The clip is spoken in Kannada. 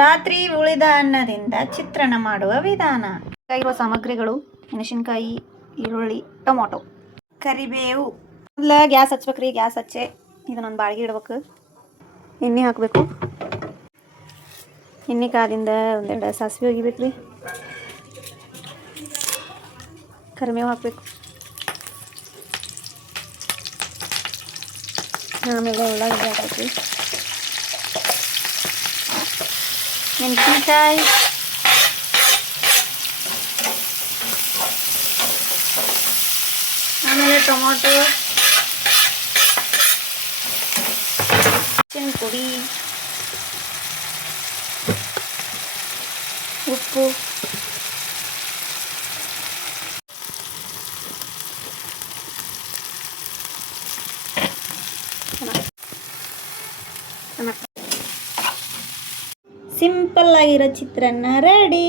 ರಾತ್ರಿ ಉಳಿದ ಅನ್ನದಿಂದ ಚಿತ್ರಾನ್ನ ಮಾಡುವ ವಿಧಾನ. ಇರುವ ಸಾಮಗ್ರಿಗಳು: ಮೆಣಸಿನಕಾಯಿ, ಈರುಳ್ಳಿ, ಟೊಮೊಟೊ, ಕರಿಬೇವು. ಮೊದಲ ಗ್ಯಾಸ್ ಹಚ್ಬೇಕ್ರಿ. ಗ್ಯಾಸ್ ಹಚ್ಚೆ ಇದನ್ನೊಂದು ಬಾಳ್ಗೆ ಇಡ್ಬೇಕು. ಎಣ್ಣೆ ಹಾಕಬೇಕು. ಎಣ್ಣೆ ಕಾದಿಂದ ಒಂದೆರಡು ಸಾಸಿವೆ ಒಗಿಬೇಕ್ರಿ. ಕರಿಬೇವು ಹಾಕಬೇಕು. ಆಮೇಲೆ ಉಳ್ಳಾಗಡ್ಡಿ ಹಾಕಬೇಕು. ಮೆಣಸಿನ್ಕಾಯಿ, ಆಮೇಲೆ ಟೊಮೊಟೊ, ಚಿನ್ ಪುಡಿ, ಉಪ್ಪು, ಸಿಂಪಲ್ ಆಗಿರೋ ಚಿತ್ರಾನ್ನ ರೆಡಿ.